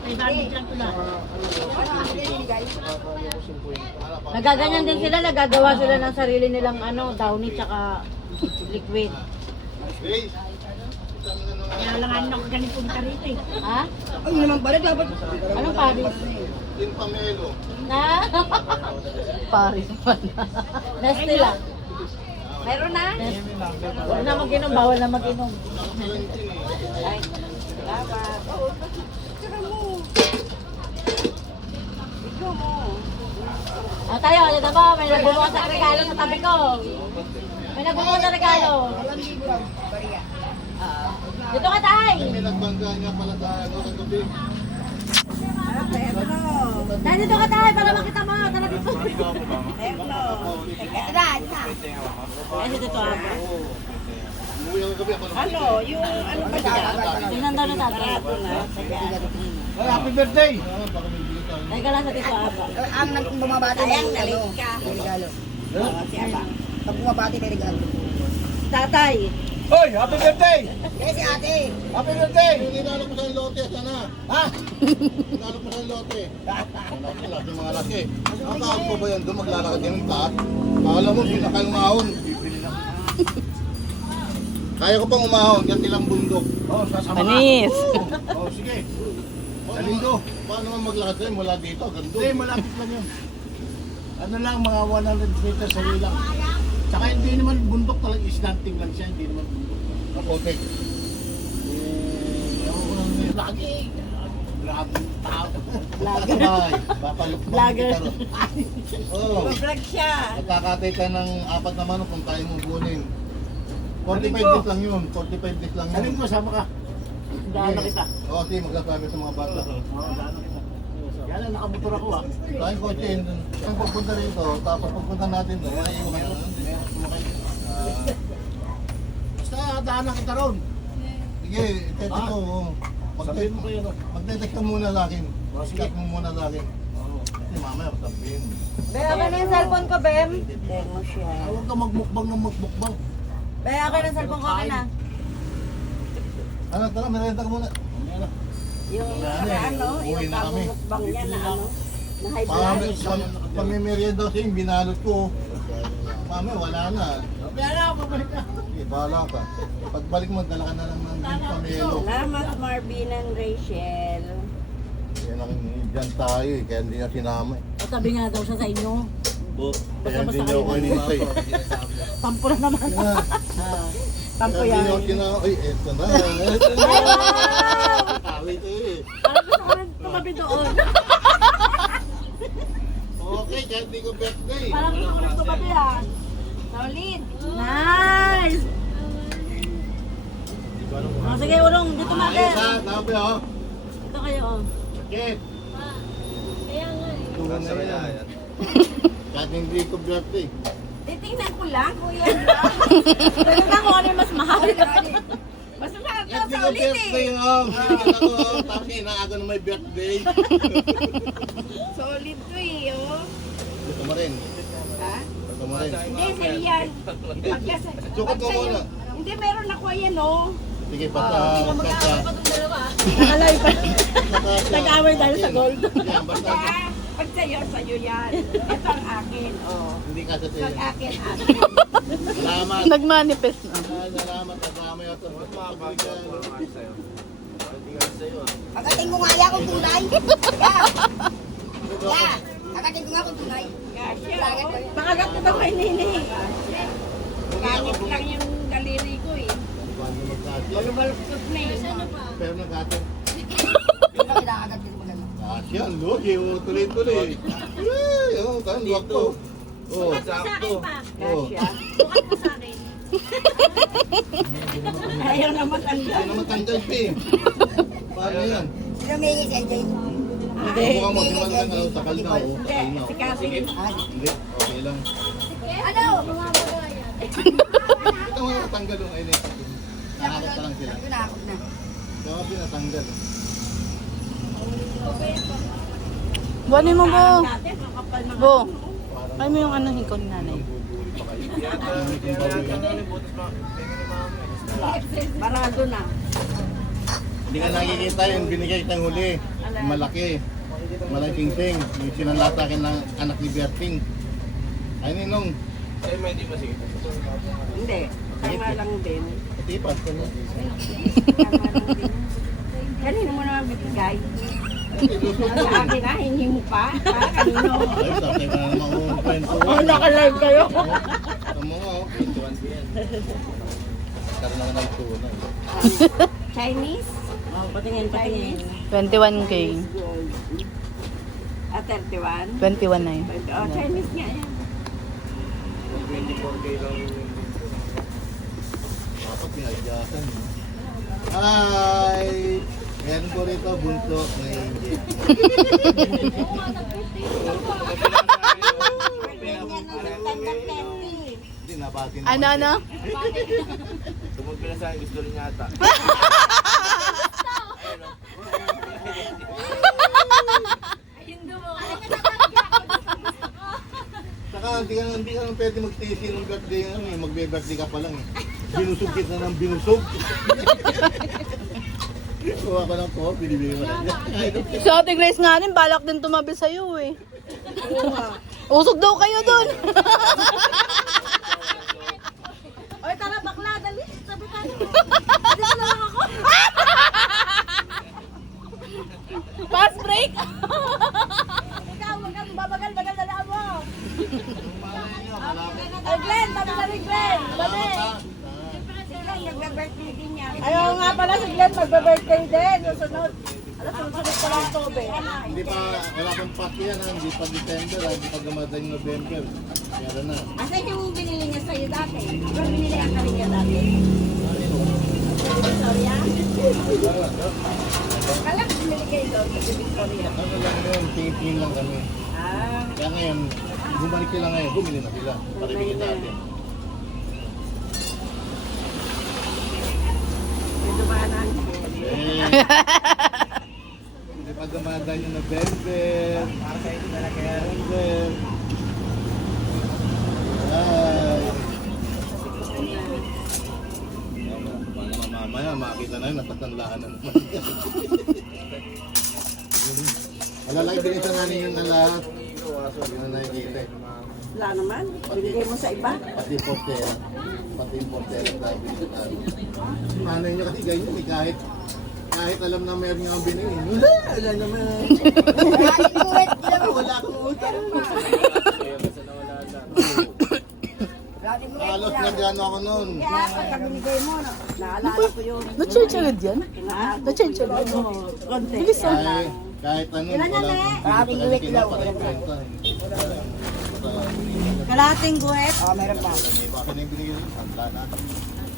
May bandit lang ko na. Nagaganyan din sila, nagagawa sila ng sarili nilang ano, downy tsaka liquid. Kaya lang ano ako ganito punta rito eh. Ha? Ay, naman pala dapat. Anong Paris? Yung pamelo. Na? Paris pala. Nestle lang. Meron na? Huwag na mag-inom, bawal na mag-inom. Ay, salamat. Oo, tira mo. Ikaw mo. Tayo, ano ba? May nagbubukas ng regalo sa tabi ko. May nagbubukas ng regalo. Dito ka, Tay! May nagbangga nga pala tayo kagabi. Tekno. Tay, dito ka, Tay! Para makita mo. Tara dito. Tekno. Teka, Ay, dito ako. Umuwi ang gabi ako. ano, yung ano ba siya? Tingnan daw na tatay. Ito na. Happy birthday! Tay ka lang sa dito ako. Ang bumabati may regalo. May regalo. Si Aba. Pag bumabati may regalo. Tatay! Hoy! Happy birthday! Yes, si ate. Happy birthday! Hinalo ko sa lote sana. Ha? Hinalo ko sa lote. Laki mga laki. Ang taon ko ba yan doon? Maglalakad yan ng taas. Akala mo, pinakang umahon. Bibili na. Kaya ko pang umahon, yan ilang bundok. Oh, sasama. Panis! Oh, sige. Galindo. Paano man maglakad tayo mula dito? Gando. Hindi, malapit lang yun. Ano lang, mga 100 meters away lang. Tsaka hindi naman bundok talaga, islanting lang siya, hindi naman bundok. Kapote. Ewan ko lang yun, lagi. Grabe yung tao. Ay, papalukbang Vlogger. kita ron. Oo. Vlog siya. Magkakatay ka ng 4 na manok kung tayo mong bunin. 45 days lang yun. 45 days lang yun. Saling ko, sama ka. Daan na kita. Oo, sige, magsasabi sa mga bata. Oo, daan na kita. Kaya lang, nakamotor ako ah. Tayo kotse, ang pagpunta rito, tapos pagpunta natin doon, maiiwan ka na lang. Basta daan na kita ron. Sige, text ko. Sabihin mo kayo, no? Mag-text ka muna sa akin. Sige. Text mo muna sa akin. Kasi mamaya, sabihin. Be, okay na yung cellphone ko, Bem. Tekno siya. Huwag ka magmukbang ng magmukbang. Be, okay na yung cellphone ko, okay na. Ano, tara, merenda ka muna. Yung ano, Uwi yung na kami. pagmumukbang niya na ano. Na high blood. Pamimerienda kasi yung binalot ko. Mamaya, wala na. Kaya na, pabalik na. Sige, bahala ka. Pagbalik mo, dala ka na lang ng pamelo. Salamat Marvin and Rachel. Yan ang dyan tayo eh, kaya hindi na sinama eh. Katabi nga daw siya sa inyo. Kaya hindi niyo ako inintay. Tampo na naman. Tampo Kaya hindi niyo yan. ako sinama. Ay, eto na. Eto na. Awit eh. Parang gusto ko rin tumabi doon. Okay, kaya hindi ko birthday. Parang gusto ko rin tumabi ah. Solid. Nice! Oh, sige, Urong, dito Ayos natin. ha, tabi oh. Ito kayo, oh. Sakit. Tulong na yan. Kahit hindi ko birthday. Titingnan ko lang, kuya. Pero na kung ano yung mas mahal. Basta na Kahit hindi sa ko ulit birthday eh. oh. Sige ako oh. Tapos inaaga na may birthday. Solid to eh, oh. Gusto mo rin. Ha? Gusto mo rin. Hindi, sa'yo yan. Sukot mo muna. Hindi, meron ako yan, oh. Sige, basta. Nakalay pa. Nag-away dahil sa gold. Yan, basta. Pag sa'yo yan. Ito ang akin, oh. Hindi ka sa Pag tayo. akin. Salamat. Nag-manifest na. Salamat. Kasama yun. Pagkating ko nga yan kung tunay. Yeah. Pagkating ko nga kung tunay. Pakagat ko daw kay Nini. Pangit lang yung daliri ko eh. Balbaluktot na eh. Pero nag-atin. Hindi ka kinakagat din mo ganun. Yan, Lugi. Tuloy-tuloy. Ay, oh, kan, luwag ko. Oh, Sakto. oh. Kasya. Ayaw na matanda. Hindi naman tanggal pa eh. Paano yan? Sino may si LJ? Mukhang mag-iwan ka na sa kalna. Oh. Hindi, Kalna, si oh. Cassie. Hindi, okay lang. Ano? Ito mo natanggal yung ay nakakot pa lang sila. Nakakot na. Kaya pinatanggal. Buwanin mo, Bo. Dati, makapal na. Bo. Ay mo yung ano hikon nanay. Barado na. Hindi ka nakikita yung binigay tayong huli. Yung malaki. Malaki pingsing. Yung sinalata akin ng anak ni Berting. Ay, Ninong. Hindi. Tama lang din. Patipas ko na. Tama lang din. Kanino mo naman bibigay? Sa akin na, hindi mo pa. Para kanino? Ay, tatay ka na naman kung kwento. Oh, naka-live kayo. Ito mo nga, oh. Karoon na ng tunay. Chinese? Oh, patingin, patingin. 21K. Gold. 31? 21 na yun. Oh, Chinese nga yan. Dapat pinagyasan. Hi! Meron ko rito bunso na hindi. Hindi, nabati na. Ano? Tumagpila sa akin, gusto rin yata. Saka hindi ka naman pwede mag-stay ng birthday, magbe-birthday ka pa lang eh. Binusog kita ng binusog. Kuha ka ng kuha, binibigay mo lang. Si Ate Grace nga rin, balak din tumabi sa'yo eh. Usog daw kayo dun. Oy, tara bakla, dali. Sabi ka. Dali na lang ako. Fast break. Ikaw, wag kang babagal, bagal na lang mo. Ay, Glenn, tabi na rin, Glenn. Dali. Silang nagbe-birthday din niya. Ayaw nga pala si Glenn, magbe-birthday din. Susunod. Alam, susunod pa lang October. Hindi pa, wala pang party yan ha, hindi pa December ha, hindi pa gumadaling November. Meron na. Asan yung binili niya sa'yo dati? Pero binili ang kami niya dati. Victoria? Kala ko binili kayo doon sa Victoria. Ano lang yun, tingin-tingin lang kami. Ah, Kaya ngayon, bumalik sila ngayon, bumili na sila. Paribigin natin. may dumanan. Eh, hindi pa gumadaling yung November. November. Ay. Mamaya makita na yun, napatanlaan na naman. Alalay, bilisan na ninyo na lahat. Hindi na nakikita eh. Wala naman. Binigay mo sa iba. Pati porter. Pati porter. Manay nyo kasi ganyan eh, kahit alam na meron nga binili. Wala, wala naman. Wala akong utang. Halos nag-ano ako nun. Kaya pagka binigay mo, naalala ko yun. Na-change agad yan? Ha? Na-change agad. Konti. Bilis ah. Kahit ano, Kalahating guwit lang. Kalahating guwet. Oh, meron pa. Bakit na yung binigay rin? Ang lana.